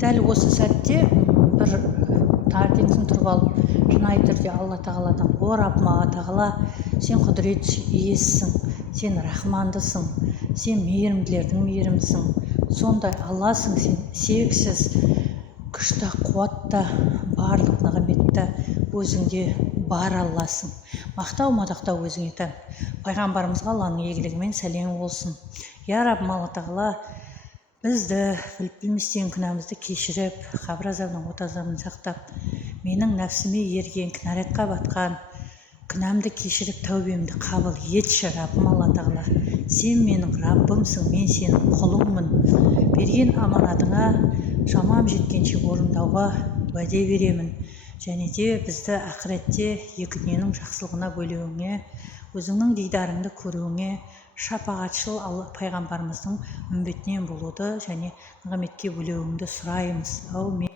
дәл осы сәтте бір таңертеңгісін тұрып алып шынайы түрде алла тағаладан: о раббым, алла тағала, сен құдірет иесісің, сен рахмандысың, сен мейірімділердің мейірімдісің, сондай алласың, сен шексіз күшті, қуатты, барлық нығметті өзіңде бар алласың. Мақтау мадақтау өзіңе тән. Пайғамбарымызға Алланың игілігімен сәлем болсын. Я Раббым, алла тағала, бізді біліп білместен күнәмізді кешіріп, қабір азабынан, от азабынан сақтап, менің нәпсіме ерген, кінәратқа батқан күнәмді кешіріп, тәубемді қабыл етші Раббым, алла тағала. Сен менің Раббымсың, мен сенің құлыңмын. Берген аманатыңа шамам жеткенше орындауға уәде беремін. Және де бізді ақыретте екі дүниенің жақсылығына бөлеуіңе, өзіңнің дидарыңды көруіңе, шапағатшыл пайғамбарымыздың үмбетінен болуды және нығметке бөлеуіңді сұраймыз. Әумин.